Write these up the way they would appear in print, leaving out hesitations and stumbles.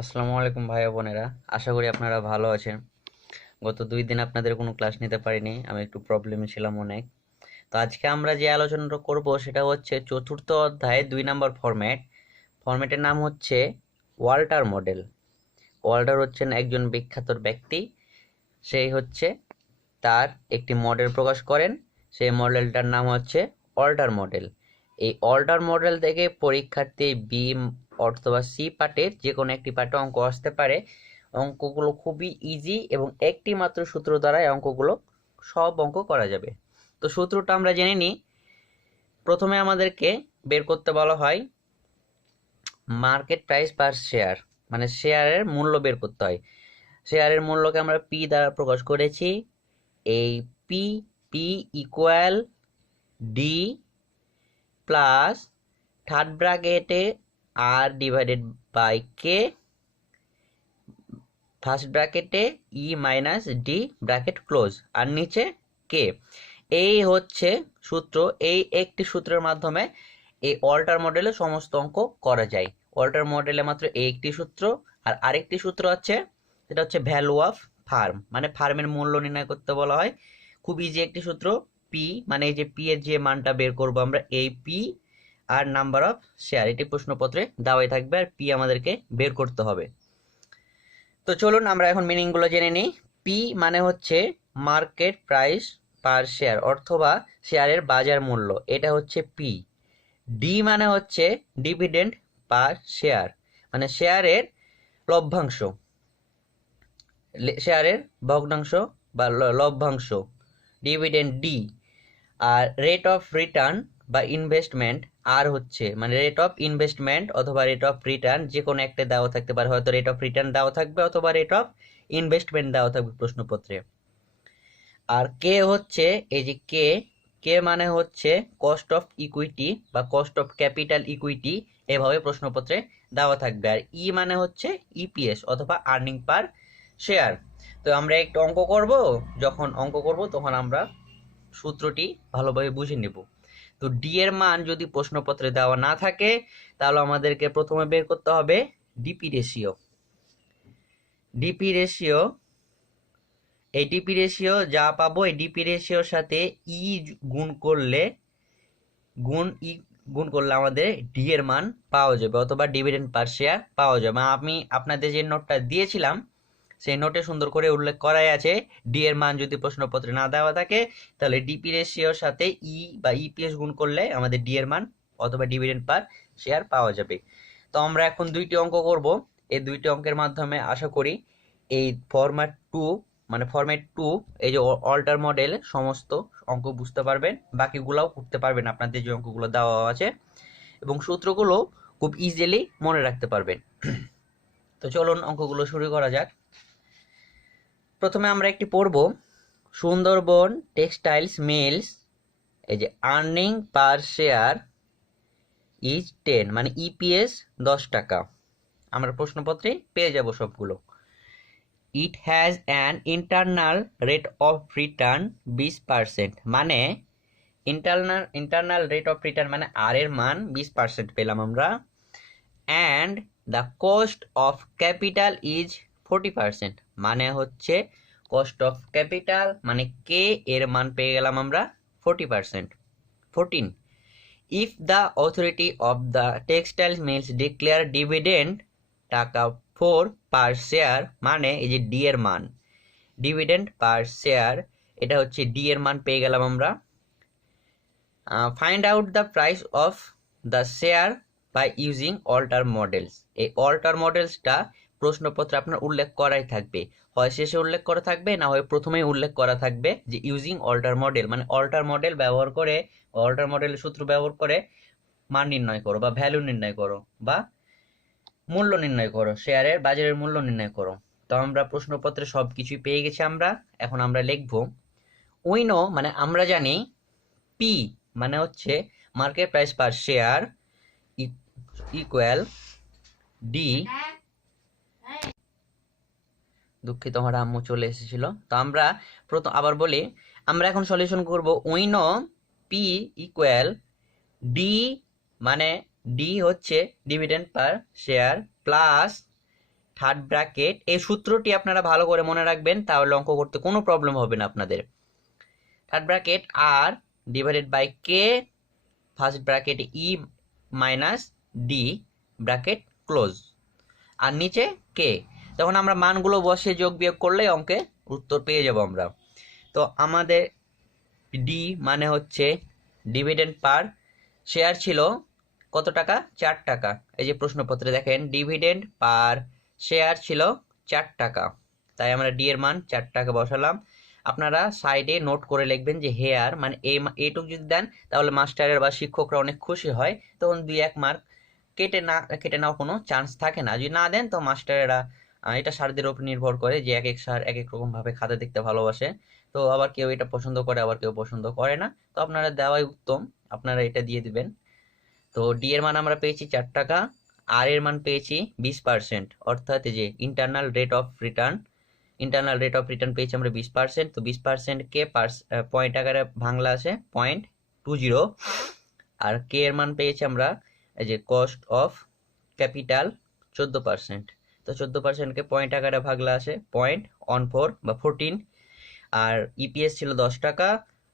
আসসালামু আলাইকুম ভাই বোনেরা। আশা করি আপনারা ভালো আছেন। গত 2 দিন আপনাদের কোনো ক্লাস নিতে পারিনি, আমি একটু প্রবলেমে ছিলাম অনেক। তো আজকে আমরা যে আলোচনাটা করব সেটা হচ্ছে চতুর্থ অধ্যায়ে 2 নম্বর ফরম্যাটের নাম হচ্ছে ওয়াল্টার মডেল। ওয়াল্টার হচ্ছেন একজন বিখ্যাত ব্যক্তি। সেই হচ্ছে তার একটি মডেল প্রকাশ করেন। সেই মডেলটার নাম হচ্ছে অল্টার মডেল। এই অল্টার মডেল থেকে পরীক্ষার্থী বি অথবা সি পার্টের যে কোনো একটি পার্টে অঙ্ক আসতে পারে। অঙ্কগুলো খুবই ইজি এবং একটি মাত্র সূত্র দ্বারা এই অঙ্কগুলো সব অঙ্ক করা যাবে। তো সূত্রটা আমরা জেনে নিই। প্রথমে আমাদেরকে বের করতে বলা হয় মার্কেট প্রাইস পার শেয়ার, মানে শেয়ারের মূল্য বের করতে হয়। শেয়ারের মূল্যকে আমরা পি দ্বারা প্রকাশ করেছি। এই P P equal D plus third ব্র্যাকেটে আর ডিভাইডেড বাই কে, ফার্স্ট ব্র্যাকেটে E minus D bracket close, আর নিচে কে। এই হচ্ছে সূত্র। এই একটি সূত্রের মাধ্যমে এই অল্টার মডেলে সমস্ত অঙ্ক করা যায়। অল্টার মডেলে মাত্র এই একটি সূত্র। আর আরেকটি সূত্র আছে, সেটা হচ্ছে ভ্যালু অফ ফার্ম, মানে ফার্মের মূল্য নির্ণয় করতে বলা হয়। খুব ইজি একটি সূত্র। পি মানে এই যে পি এর যে মানটা বের করব আমরা, এই P R number of share, এটি প্রশ্নপত্রে দেওয়াই থাকবে, আর পি আমাদেরকে বের করতে হবে। তো চলুন আমরা এখন মিনিং গুলো জেনে নিই। পি মানে হচ্ছে মার্কেট প্রাইস পার শেয়ার অথবা শেয়ারের বাজার মূল্য, এটা হচ্ছে পি। ডি মানে হচ্ছে ডিভিডেন্ড পার শেয়ার, মানে শেয়ারের লভ্যাংশ, শেয়ারের ভগ্নাংশ বা লভ্যাংশ, ডিভিডেন্ড ডি। আর রেট অফ রিটার্ন বা ইনভেস্টমেন্ট আর হচ্ছে মানে রেট অফ ইনভেস্টমেন্ট অথবা রেট অফ রিটার্ন, যে কোনো একটা দেওয়া থাকতে পারে, হয়তো রেট অফ রিটার্ন দেওয়া থাকবে অথবা রেট অফ ইনভেস্টমেন্ট দেওয়া থাকবে প্রশ্নপত্রে। আর কে হচ্ছে এই যে কে, কে মানে হচ্ছে কস্ট অফ ইকুইটি বা কস্ট অফ ক্যাপিটাল ইকুইটি, এভাবে প্রশ্নপত্রে দেওয়া থাকবে। আর ই মানে হচ্ছে ইপিএস অথবা আর্নিং পার শেয়ার। তো আমরা একটু অঙ্ক করব, যখন অঙ্ক করব তখন আমরা সূত্রটি ভালোভাবে বুঝে নেব। তো ডি এর মান যদি প্রশ্নপত্রে দেওয়া না থাকে, তাহলে আমাদেরকে প্রথমে বের করতে হবে ডিপি রেশিও। ডিপি রেশিও, এই ডিপি রেশিও যা পাবো, এই ডিপি রেশিওর সাথে ই গুণ করলে গুণ করলে আমাদের ডি এর মান পাওয়া যাবে অথবা ডিভিডেন্ড পার শেয়ার পাওয়া যাবে। আমি আপনাদের যে নোটটা দিয়েছিলাম সেই নোটে সুন্দর করে উল্লেখ করাই আছে, ডি এর মান যদি প্রশ্নপত্রে না দেওয়া থাকে তাহলে ডিপি রেশিওর সাথে ই বা ইপিএস গুণ করলে আমাদের ডি এর মান অথবা ডিভিডেন্ড পার শেয়ার পাওয়া যাবে। তো আমরা এখন 2টি অঙ্ক করব। এই 2টি অঙ্কের মাধ্যমে আশা করি এই ফরম্যাট টু এই যে অল্টার মডেল সমস্ত অঙ্ক বুঝতে পারবেন, বাকিগুলাও করতে পারবেন আপনাদের যে অঙ্কগুলো দেওয়া আছে, এবং সূত্রগুলো খুব ইজিলি মনে রাখতে পারবেন। তো চলুন অঙ্কগুলো শুরু করা যাক। প্রথমে আমরা একটি পড়ব, সুন্দরবন টেক্সটাইলস মিলস, এই যে আর্নিং পার শেয়ার ইজ 10, মানে ইপিএস 10 টাকা। আমরা প্রশ্নপত্রে পেয়ে যাব সবগুলো। It has an internal rate of return 20%, মানে ইন্টারনাল রেট অফ রিটার্ন মানে আর এর মান 20% পেলাম আমরা। And the cost of capital is 40%, মানে হচ্ছে কস্ট অফ ক্যাপিটাল মানে কে এর মান পেয়ে গেলাম আমরা 40%। 14, if the authority of the textile mills declare dividend টাকা 4 পার শেয়ার, মানে এই যে ডি এর মান, ডিভিডেন্ড পার শেয়ার, এটা হচ্ছে ডি এর মান পেয়ে গেলাম আমরা। Find out the price of the share by using Walter models. এই অল্টার মডেলসটা প্রশ্নপত্রে আপনার উল্লেখ করাই থাকবে, হয় শেষে উল্লেখ করা থাকবে, না হয় প্রথমেই উল্লেখ করা থাকবে যে ইউজিং অল্টার মডেল, মানে অল্টার মডেল ব্যবহার করে, অল্টার মডেলের সূত্র ব্যবহার করে মান নির্ণয় করো বা ভ্যালু নির্ণয় করো বা মূল্য নির্ণয় করো, শেয়ারের বাজারের মূল্য নির্ণয় করো। তো আমরা প্রশ্নপত্রে সব কিছুই পেয়ে গেছি আমরা। এখন আমরা লিখবো উইনো, মানে আমরা জানি পি মানে হচ্ছে market price per share equal D, দুঃখিত আমার আম্মু চলে এসেছিল। তো আমরা প্রথম আবার বলি, আমরা এখন সলিউশন করব। উইনো পি ইকুয়াল ডি, মানে ডি হচ্ছে ডিভিডেন্ড পার শেয়ার প্লাস থার্ড ব্র্যাকেট, এই সূত্রটি আপনারা ভালো করে মনে রাখবেন, তাহলে অঙ্ক করতে কোনো প্রবলেম হবে না আপনাদের। থার্ড ব্র্যাকেট আর divided by K, first bracket E minus D bracket close, আর নিচে কে। তখন আমরা মানগুলো বসে যোগ বিয়োগ করলে অঙ্কে উত্তর পেয়ে যাব আমরা। তো আমাদের ডি মানে হচ্ছে ডিভিডেন্ড পার শেয়ার ছিল কত টাকা, 4 টাকা। এই যে প্রশ্নপত্রে দেখেন ডিভিডেন্ড পার শেয়ার ছিল 4 টাকা, তাই আমরা ডি এর মান 4 টাকা বসালাম। আপনারা সাইডে নোট করে লিখবেন যে হেয়ার মানে এইটুক যদি দেন তাহলে মাস্টারের বা শিক্ষকরা অনেক খুশি হয়, তখন 2-1 মার্ক কেটে নেওয়ার কোনো চান্স থাকে না। যদি না দেন তো মাস্টারেরা, এটা স্যারদের উপর নির্ভর করে যে এক এক স্যার এক এক রকম ভাবে খাতা দেখতে ভালোবাসে, তো আবার কেউ এটা পছন্দ করে আবার কেউ পছন্দ করে না, তো আপনারা দেওয়াই উত্তম, আপনারা এটা দিয়ে দিবেন। তো ডি এর মান আমরা পেয়েছি 4 টাকা, আর এর মান পেয়েছি 20%, অর্থাৎ এই যে ইন্টারনাল রেট অফ রিটার্ন পেয়েছি আমরা 20%। তো 20% কে পয়েন্ট আকারে ভাঙলা আছে 0.20, আর কে এর মান পেয়েছি আমরা এই যে কস্ট অফ ক্যাপিটাল 14%। তো 14% কে পয়েন্ট আকারে ভাগলা আসে 0.14 বা 14, আর ইপিএস ছিল 10 টাকা,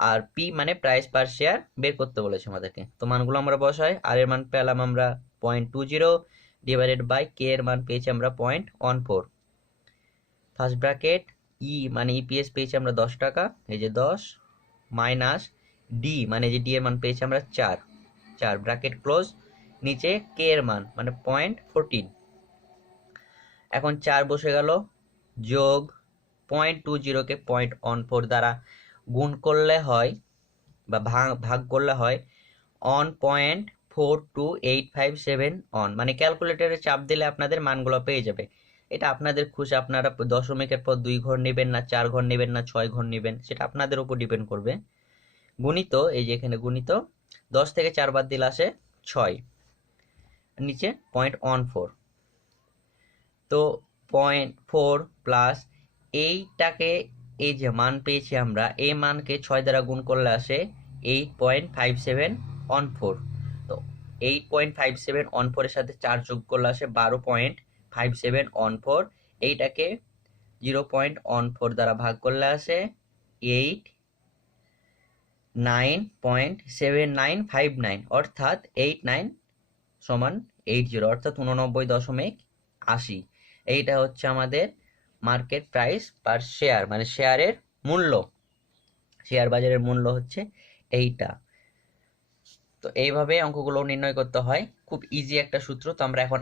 আর পি মানে প্রাইস পার শেয়ার বের করতে বলেছে আমাদেরকে। তো মানগুলো আমরা বসাই, আর এর মান পেলাম আমরা 0.20 ডিভাইডেড বাই কে এর মান পেয়েছি আমরা 0.14। ফার্স্ট ব্র্যাকেট ই মানে ইপিএস পেয়েছি আমরা 10 টাকা, এই যে 10 মাইনাস ডি মানে যে ডি এর মান পেয়েছি আমরা 4 ব্র্যাকেট ক্লোজ, নিচে কে এর মান মানে 0.14। এখন 4 বসে গেল, যোগ 0.20 কে 0.14 দ্বারা গুণ করলে হয় বা ভাগ করলে হয় 1.42857 মানে ক্যালকুলেটরে চাপ দিলে আপনাদের মানগুলো পেয়ে যাবে। এটা আপনাদের খুশি, আপনারা দশমিকের পর 2 ঘর নেবেন না 4 ঘর নেবেন না 6 ঘর নেবেন, সেটা আপনাদের উপর ডিপেন্ড করবে। গুণিত, এই যে এখানে গুণিত 10 থেকে 4 বাদ দিলে আসে 6, নিচে 0.14। তো 0.4 প্লাস এইটাকে, এই যে মান পেয়েছি আমরা এই মানকে 6 দ্বারা গুণ করলে আসে 8.5714। তো 8.5714 এর সাথে 4 যোগ করলে আসে 12.5714। এইটাকে 0.14 দ্বারা ভাগ করলে আসে 89.7959, অর্থাৎ 89 সমান 80, অর্থাৎ 89.80। এইটা হচ্ছে আমাদের মার্কেট প্রাইস পার শেয়ার, মানে শেয়ারের মূল্য, শেয়ার বাজারের মূল্য হচ্ছে এইটা। তো এইভাবে অঙ্কগুলো নির্ণয় করতে হয়, খুব ইজি একটা সূত্র। তো আমরা এখন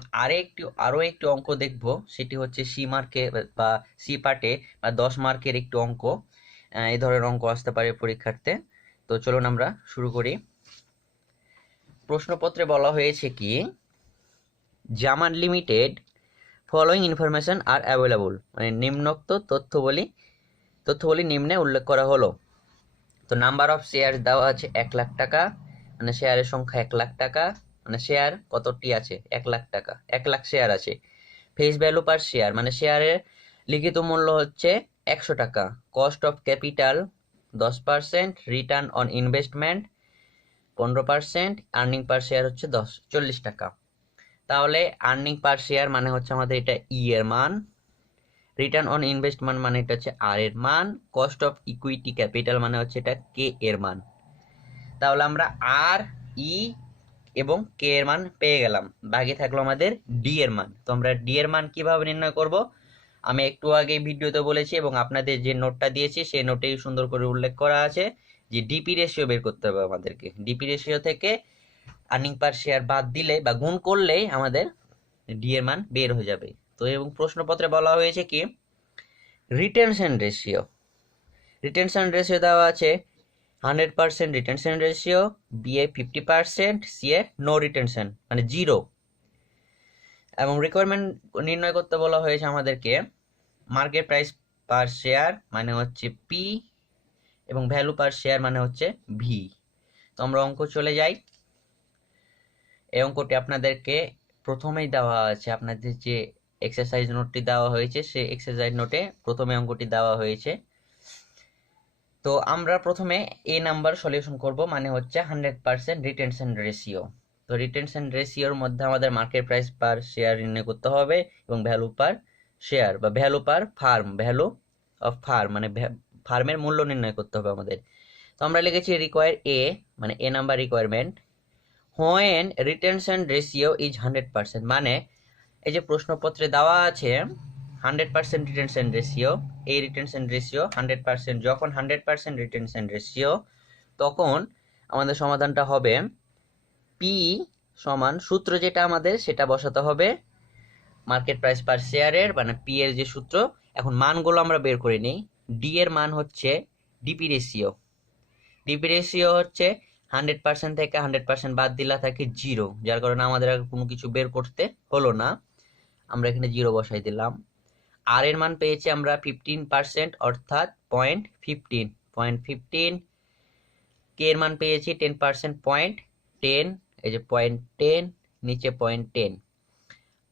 আরো একটি অঙ্ক দেখব, সেটি হচ্ছে সি মার্কে বা সি পার্টে বা 10 মার্কের একটি অঙ্ক। এই ধরনের অঙ্ক আসতে পারে পরীক্ষার্থে। তো চলুন আমরা শুরু করি। প্রশ্নপত্রে বলা হয়েছে কি, Zaman limited following information are available, মানে নিম্নোক্ত তথ্যবলী নিম্নে উল্লেখ করা হলো। তো নাম্বার অফ শেয়ার দেওয়া আছে 1 লাখ টাকা, মানে শেয়ারের সংখ্যা 1 লাখ টাকা, মানে শেয়ার কতটি আছে 1 লাখ টাকা, 1 লাখ শেয়ার আছে। ফেস ভ্যালু পার শেয়ার মানে শেয়ারের লিখিত মূল্য হচ্ছে 100 টাকা। Cost of capital 10%, return on investment 15%, earning per share হচ্ছে 40 টাকা। তাহলে আর্নিং পার শেয়ার মানে হচ্ছে আমাদের এটা ই এর মান, রিটার্ন অন ইনভেস্টমেন্ট মানে এটা হচ্ছে আর এর মান, কস্ট অফ ইকুইটি ক্যাপিটাল মানে হচ্ছে এটা কে এর মান। তাহলে আমরা আর, ই এবং কে এর মান পেয়ে গেলাম, বাকি থাকলো আমাদের ডি এর মান। তো আমরা ডি এর মান কিভাবে নির্ণয় করব, আমি একটু আগে ভিডিওতে বলেছি এবং আপনাদের যে নোটটা দিয়েছি সেই নোটেই সুন্দর করে উল্লেখ করা আছে যে ডিপি রেশিও বের করতে হবে আমাদেরকে। ডিপি রেশিও থেকে আর্নিং পার শেয়ার বাদ দিলে বা গুণ করলেই আমাদের ডি এর মান বের হয়ে যাবে। তো এবং প্রশ্নপত্রে বলা হয়েছে কি, রিটেনশন রেশিও দেওয়া আছে 100% retention ratio, B A 50%, C A no retention মানে 0। এবং রিকোয়ারমেন্ট নির্ণয় করতে বলা হয়েছে আমাদেরকে মার্কেট প্রাইস পার শেয়ার মানে হচ্ছে পি এবং ভ্যালু পার শেয়ার মানে হচ্ছে ভি। তো আমরা অঙ্ক চলে যাই। এই অঙ্কটি আপনাদেরকে প্রথমেই দেওয়া আছে, আপনাদের যে এক্সারসাইজ নোটটি দেওয়া হয়েছে সেই এক্সারসাইজ নোটে প্রথমে অঙ্কটি দেওয়া হয়েছে। তো আমরা প্রথমে এ নাম্বার সলিউশন করব, মানে হচ্ছে 100% রিটেনশন রেশিও। তো রিটেনশন রেশিওর মধ্যে আমাদের মার্কেট প্রাইস পার শেয়ার নির্ণয় করতে হবে এবং ভ্যালু পার শেয়ার বা value per farm, value of farm মানে ফার্মের মূল্য নির্ণয় করতে হবে আমাদের। তো আমরা লিখেছি রিকোয়ার এ, মানে এ number requirement, when retention ratio is 100%, মানে এই যে প্রশ্নপত্রে দেওয়া আছে 100% রিটেনশন রেশিও, এই রিটেনশন রেশিও 100%, যখন 100% রিটেনশন রেশিও তখন আমাদের সমাধানটা হবে পি সমান, সূত্র যেটা আমাদের সেটা বসাতে হবে মার্কেট প্রাইস পার শেয়ারের, মানে পি এর যে সূত্র। এখন মানগুলো আমরা বের করে নিই। ডি এর মান হচ্ছে ডিপি রেশিও, ডিপি রেশিও হচ্ছে 100% থেকে 100% বাদ দিলা থাকে 0, যার কারণে আমাদের আর কোনো কিছু বের করতে হলো না, আমরা এখানে 0 বসাই দিলাম। আর এর মান পেয়েছি আমরা 15%, অর্থাৎ 0.15, কে এর মান পেয়েছি 10%, 0.10, এই যে 0.10, নিচে 0.10।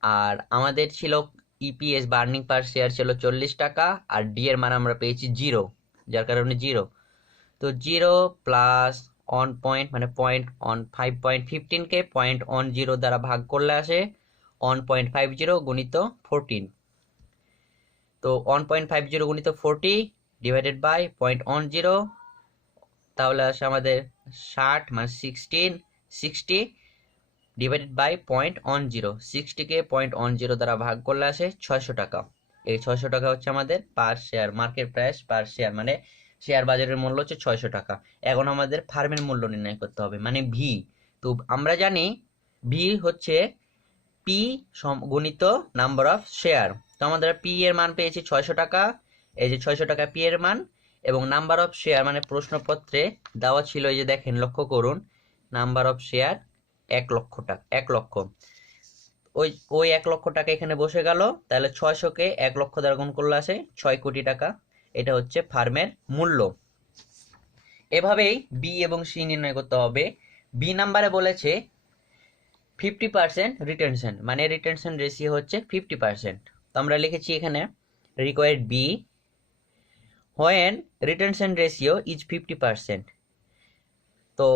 আর আমাদের ছিল ইপিএস বা আর্নিং পার শেয়ার ছিল 40 টাকা, আর ডি এর মান আমরা পেয়েছি 0, যার কারণে 0। তো 0 প্লাস 1 পয়েন্ট মানে 5.15 কে 0.10 দ্বারা ভাগ করলে আসে 1.50 গুণিত 14। তো 1.50 গুণিত 40 ডিভাইডেড বাই 0.10, তাহলে আসে আমাদের 60 মানে 60 ডিভাইডেড বাই 0.10, 60 কে 0.10 দ্বারা ভাগ করলে আসে 600 টাকা। এই 600 টাকা হচ্ছে আমাদের পার share, market price per share, মানে শেয়ার বাজারের মূল্য হচ্ছে 600 টাকা। এখন আমাদের ফার্মের মূল্য নির্ণয় করতে হবে, মানে ভি। তো আমরা জানি ভি হচ্ছে পি গুণিত নাম্বার অফ শেয়ার। তো আমাদের পি এর মান পেয়েছি 600 টাকা, এই যে 600 টাকা পি এর মান, এবং নাম্বার অফ শেয়ার মানে প্রশ্নপত্রে দেওয়া ছিল, এই যে দেখেন লক্ষ্য করুন, নাম্বার অফ শেয়ার 1 লক্ষ টাকা, 1 লক্ষ। ওই 1 লক্ষ টাকা এখানে বসে গেল, তাহলে 600 কে 1 লক্ষ দ্বারা গুণ করলে আসে 6 কোটি টাকা। এটা হচ্ছে ফার্মের মূল্য। এভাবেই বি এবং সি নির্ণয় করতে হবে। বি নাম্বারে বলেছে 50% রিটেনশন, মানে রিটেনশন রেশিও হচ্ছে 50%। তো আমরা লিখেছি এখানে required B, when retention ratio is 50%। তো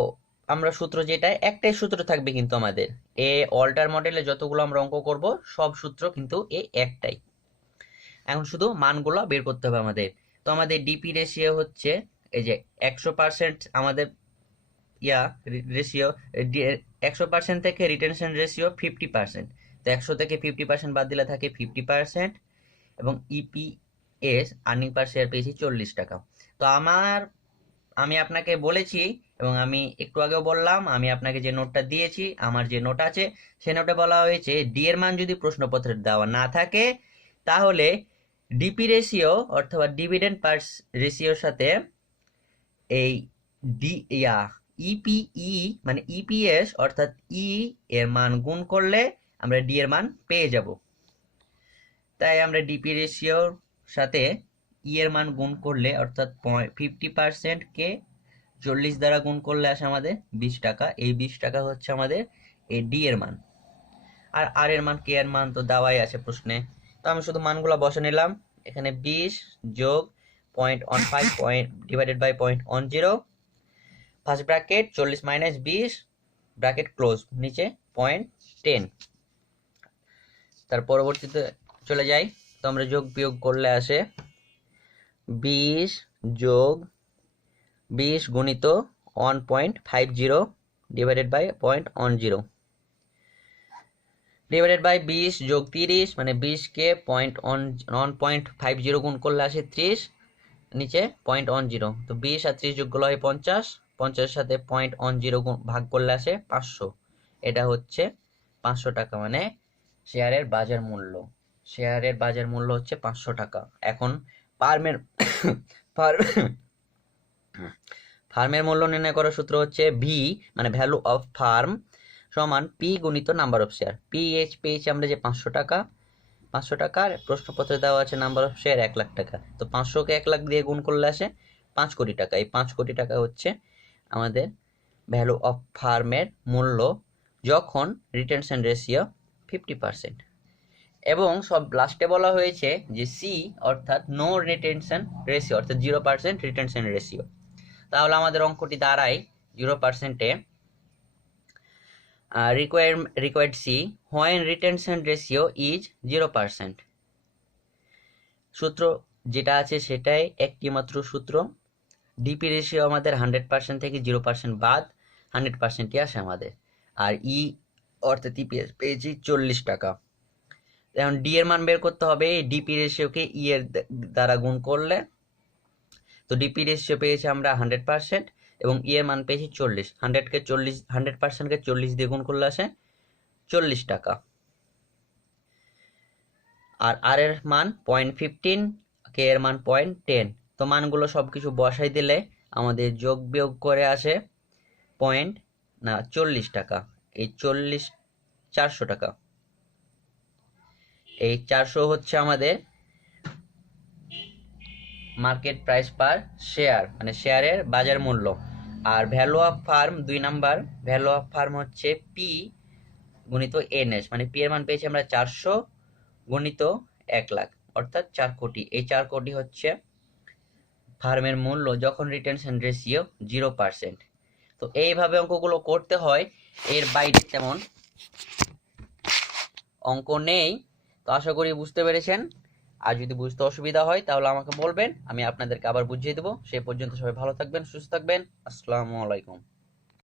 আমরা সূত্র যেটা, একটাই সূত্র থাকবে কিন্তু আমাদের এ অল্টার মডেলে যতগুলো আমরা অঙ্ক করব সব সূত্র কিন্তু এ একটাই। এখন শুধু মানগুলো বের করতে হবে আমাদের। তো আমাদের ডিপি রেশিও হচ্ছে এই যে 100% আমাদের রেশিও, 100% থেকে রিটেনশন রেশিও 50%। তো 100 থেকে 50% বাদ দিলে থাকে 50%, এবং ইপিএস আর্নিং পার শেয়ার পেয়েছি 40 টাকা। তো আমি আপনাকে বলেছি এবং আমি একটু আগেও বললাম, আমি আপনাকে যে নোটটা দিয়েছি, আমার যে নোট আছে সে নোটে বলা হয়েছে ডি এর মান যদি প্রশ্নপত্রে দেওয়া না থাকে তাহলে ডিপি রেশিও অথবা ডিভিডেন্ড পার রেশিওর সাথে এই ইপিই মানে ইপিএস অর্থাৎ ই এর মান গুণ করলে আমরা ডি এর মান পেয়ে যাব। তাই আমরা ডিপি রেশিওর সাথে ই এর মান গুণ করলে, অর্থাৎ 50% কে 40 দ্বারা গুণ করলে আসে আমাদের 20 টাকা। এই 20 টাকা হচ্ছে আমাদের এই ডি এর মান। আর আর এর মান, কে এর মান তো দেওয়াই আছে প্রশ্নে। তো আমি শুধু মানগুলো বসে নিলাম এখানে, 20 যোগ 0.15 divided by 0.10, first bracket 40 minus 20 bracket close, নিচে 0.10। তার পরবর্তীতে চলে যাই। তো আমরা যোগ বিয়োগ করলে আসে 20 যোগ 20 গুণিত 1.50 ডিভাইডেড বাই 0.10 ডিভাইডেড বাই 20 যোগ 30, মানে 20 কে 1.50 গুণ করলে আসে 30, নিচে 0.10। তো 20 আর 30 যোগ করলে হয় 50, 50 সাথে 0.10 ভাগ করলে আসে 500। এটা হচ্ছে 500 টাকা, মানে শেয়ারের বাজার মূল্য। শেয়ারের বাজার মূল্য হচ্ছে 500 টাকা। এখন ফার্মের ফার্মের মূল্য নির্ণয় করার সূত্র হচ্ছে ভি মানে ভ্যালু অফ ফার্ম সমান পি গুণিত নাম্বার অফ শেয়ার। পেয়েছি আমরা যে 500 টাকা, 500 টাকার প্রশ্নপত্রে দেওয়া আছে নাম্বার অফ শেয়ার 1 লাখ টাকা। তো 500 কে 1 লাখ দিয়ে গুণ করলে আসে 5 কোটি টাকা। এই 5 কোটি টাকা হচ্ছে আমাদের ভ্যালু অফ ফার্মের মূল্য যখন রিটেনশন রেশিও 50%। এবং সব লাস্টে বলা হয়েছে যে সি অর্থাৎ নো রিটেনশন রেশিও, অর্থাৎ 0% রিটেনশন রেশিও। তাহলে আমাদের অঙ্কটি দাঁড়ায় 0%-এ Required C, when retention ratio is 0%. সূত্র যেটা আছে সেটাই একটি মাত্র সূত্র। ডিপি রেশিও আমাদের 100% থেকে 0% বাদ 100%ই আসে আমাদের। আর অর্থাৎ ইপিএস পেয়েছি 40 টাকা। এখন ডি এর মান বের করতে হবে ডিপি রেশিওকে এর দ্বারা গুণ করলে। তো ডিপি রেশিও পেয়েছি আমরা 100% এবং এর মান পেয়েছি 40। 100%কে 40 দিয়ে গুণ করলে আসে 40 টাকা। আর এর মান 0.15, কে এর মান 0.10। তো মানগুলো সবকিছু বসাই দিলে আমাদের যোগ বিয়োগ করে আসে 40 টাকা। এই 400 টাকা। এই 400 হচ্ছে আমাদের মার্কেট প্রাইস পার শেয়ার, মানে শেয়ারের বাজার মূল্য। আর value of firm 2 number, value of firm হচ্ছে পি গুণিত এনএস, মানে পি এর মান পেয়েছি আমরা 400 গুণিত 1 লাখ অর্থাৎ 4 কোটি। এই 4 কোটি হচ্ছে ফার্মের মূল্য যখন রিটেনশন রেশিও 0%। তো এইভাবে অঙ্কগুলো করতে হয়, এর বাইরে তেমন অঙ্ক নেই। তো আশা করি বুঝতে পেরেছেন। আর যদি বুঝতে অসুবিধা হয় তাহলে আমাকে বলবেন, আমি আপনাদেরকে আবার বুঝিয়ে দেবো। সেই পর্যন্ত সবাই ভালো থাকবেন, সুস্থ থাকবেন। আসসালামু আলাইকুম।